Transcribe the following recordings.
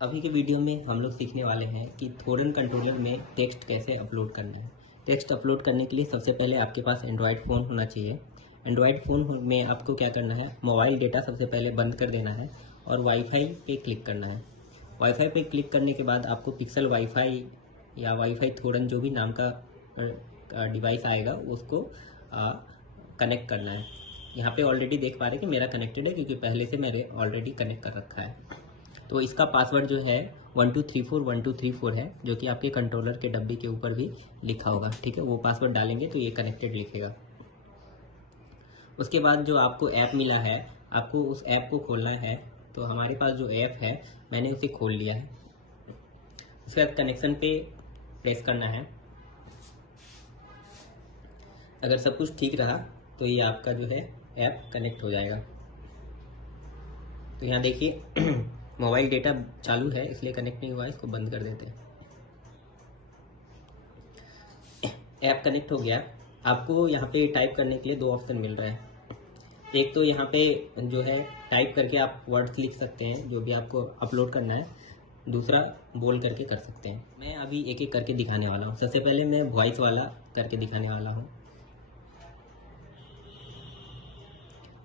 अभी के वीडियो में हम लोग सीखने वाले हैं कि थोरन कंट्रोलर में टेक्स्ट कैसे अपलोड करना है। टेक्स्ट अपलोड करने के लिए सबसे पहले आपके पास एंड्रॉयड फ़ोन होना चाहिए। एंड्रॉयड फ़ोन में आपको क्या करना है, मोबाइल डेटा सबसे पहले बंद कर देना है और वाईफाई पे क्लिक करना है। वाईफाई पे क्लिक करने के बाद आपको पिक्सल वाईफाई या वाईफाई थोरन जो भी नाम का डिवाइस आएगा उसको कनेक्ट करना है। यहाँ पे ऑलरेडी देख पा रहे हैं कि मेरा कनेक्टेड है क्योंकि पहले से मैंने ऑलरेडी कनेक्ट कर रखा है। तो इसका पासवर्ड जो है 1234 है, जो कि आपके कंट्रोलर के डब्बे के ऊपर भी लिखा होगा। ठीक है, वो पासवर्ड डालेंगे तो ये कनेक्टेड लिखेगा। उसके बाद जो आपको ऐप मिला है, आपको उस ऐप को खोलना है। तो हमारे पास जो ऐप है मैंने उसे खोल लिया है। उसके बाद कनेक्शन पे प्रेस करना है। अगर सब कुछ ठीक रहा तो ये आपका जो है ऐप कनेक्ट हो जाएगा। तो यहाँ देखिए मोबाइल डेटा चालू है इसलिए कनेक्ट नहीं हुआ है, इसको बंद कर देते हैं। ऐप कनेक्ट हो गया। आपको यहाँ पे टाइप करने के लिए दो ऑप्शन मिल रहा है। एक तो यहाँ पे जो है टाइप करके आप वर्ड्स लिख सकते हैं जो भी आपको अपलोड करना है, दूसरा बोल करके कर सकते हैं। मैं अभी एक एक करके दिखाने वाला हूँ। सबसे पहले मैं वॉइस वाला करके दिखाने वाला हूँ।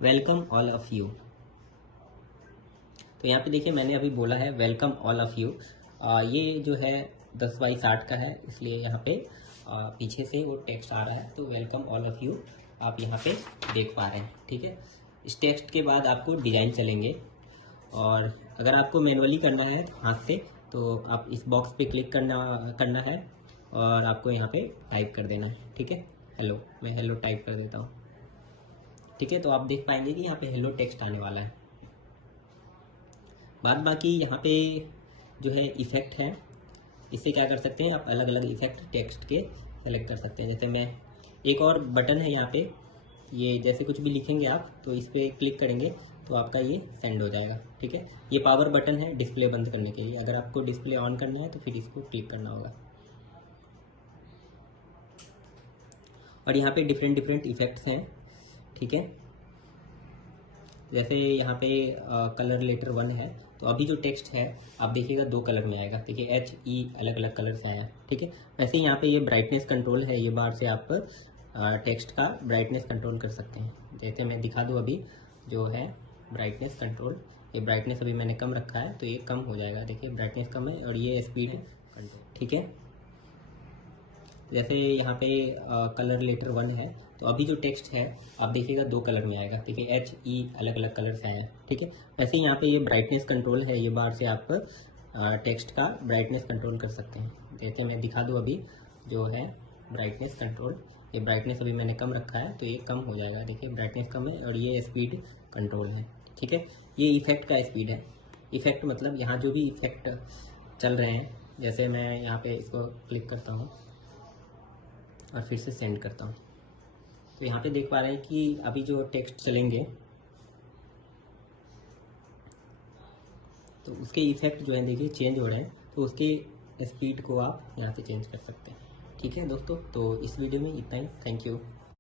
Welcome all of you. तो यहाँ पे देखिए मैंने अभी बोला है वेलकम ऑल ऑफ यू। ये जो है 10x60 का है इसलिए यहाँ पे पीछे से वो टेक्स्ट आ रहा है। तो वेलकम ऑल ऑफ यू आप यहाँ पे देख पा रहे हैं। ठीक है, इस टेक्स्ट के बाद आपको डिज़ाइन चलेंगे और अगर आपको मैनुअली करना है हाथ से तो आप इस बॉक्स पे क्लिक करना है और आपको यहाँ पे टाइप कर देना है। ठीक है, हेलो, मैं हेलो टाइप कर देता हूँ। ठीक है, तो आप देख पाएंगे कि यहाँ पे हेलो टेक्स्ट आने वाला है। बाद बाकी यहाँ पे जो है इफ़ेक्ट है, इससे क्या कर सकते हैं आप अलग अलग इफ़ेक्ट टेक्स्ट के सेलेक्ट कर सकते हैं। जैसे मैं एक और बटन है यहाँ पे, ये जैसे कुछ भी लिखेंगे आप तो इस पर क्लिक करेंगे तो आपका ये सेंड हो जाएगा। ठीक है, ये पावर बटन है डिस्प्ले बंद करने के लिए। अगर आपको डिस्प्ले ऑन करना है तो फिर इसको क्लिक करना होगा। और यहाँ पे डिफरेंट डिफरेंट इफ़ेक्ट्स हैं। ठीक है, जैसे यहाँ पे कलर लेटर 1 है तो अभी जो टेक्स्ट है आप देखिएगा 2 कलर में आएगा। देखिए HE अलग अलग कलर से आया है। ठीक है, वैसे ही यहाँ पे ये ब्राइटनेस कंट्रोल है, ये बार से आप टेक्स्ट का ब्राइटनेस कंट्रोल कर सकते हैं। जैसे मैं दिखा दूँ अभी जो है ब्राइटनेस कंट्रोल, ये ब्राइटनेस अभी मैंने कम रखा है तो ये कम हो जाएगा। देखिए ब्राइटनेस कम है और ये स्पीड है कंट्रोल। ठीक है, जैसे यहाँ पे कलर लेटर 1 है तो अभी जो टेक्स्ट है आप देखिएगा 2 कलर में आएगा। देखिए HE अलग अलग कलर से आया है। ठीक है, वैसे ही यहाँ पे ये ब्राइटनेस कंट्रोल है, ये बार से आप टेक्स्ट का ब्राइटनेस कंट्रोल कर सकते हैं। जैसे मैं दिखा दूँ अभी जो है ब्राइटनेस कंट्रोल, ये ब्राइटनेस अभी मैंने कम रखा है तो ये कम हो जाएगा। देखिए ब्राइटनेस कम है और ये स्पीड कंट्रोल है। ठीक है, ये इफ़ेक्ट का स्पीड है। इफ़ेक्ट मतलब यहाँ जो भी इफ़ेक्ट चल रहे हैं, जैसे मैं यहाँ पे इसको क्लिक करता हूँ और फिर से सेंड करता हूँ तो यहाँ पे देख पा रहे हैं कि अभी जो टेक्स्ट चलेंगे तो उसके इफ़ेक्ट जो है देखिए चेंज हो रहे हैं, तो उसके स्पीड को आप यहाँ से चेंज कर सकते हैं। ठीक है दोस्तों, तो इस वीडियो में इतना ही। Thank you.